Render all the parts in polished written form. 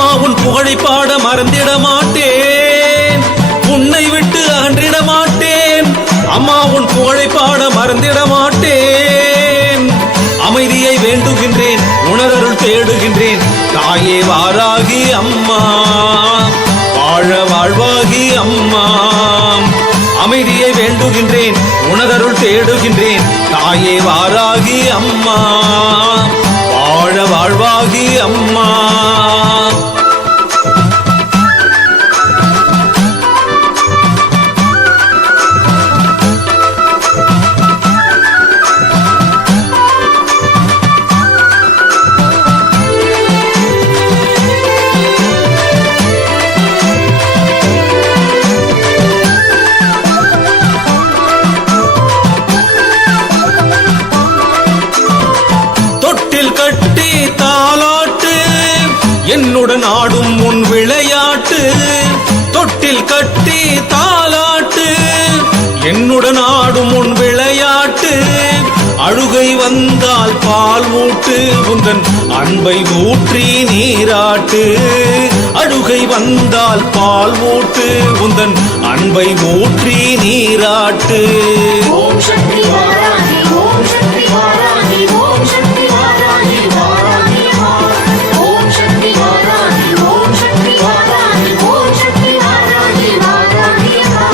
அம்மா உன் புகழை பாட மறந்திட மாட்டேன், உன்னை விட்டு அகன்றிட மாட்டேன். அம்மா உன் புகழை பாட மறந்திட மாட்டேன். அமைதியை வேண்டுகின்றேன், உணரருள் தேடுகின்றேன். தாயே வாராகி அம்மா, வாழ வாழ்வாகி அம்மா. அமைதியை வேண்டுகின்றேன், உணரருள் தேடுகின்றேன். தாயே வாராகி அம்மா, வாழ வாழ்வாகி அம்மா. கட்டி தாலாட்டு என்னுடன் ஆடும் உன் விளையாட்டு. தொட்டில் கட்டி தாலாட்டு என்னுடன் ஆடும் உன் விளையாட்டு. அழுகை வந்தால் பால் ஊட்டு, உந்தன் அன்பை ஊற்றி நீராட்டு. அழுகை வந்தால் பால் ஊட்டு, உந்தன் அன்பை ஊற்றி நீராட்டு. ஓம் சக்தி வாராகி, ஓம் சக்தி வாராகி, ஓம் சக்தி வாராகி வாராகி அம்மா. ஓம் சக்தி வாராகி, ஓம் சக்தி வாராகி, ஓம் சக்தி வாராகி வாராகி அம்மா.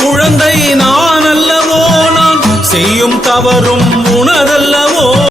குழந்தை நான் அல்லவோ, நான் செய்யும் தவறும்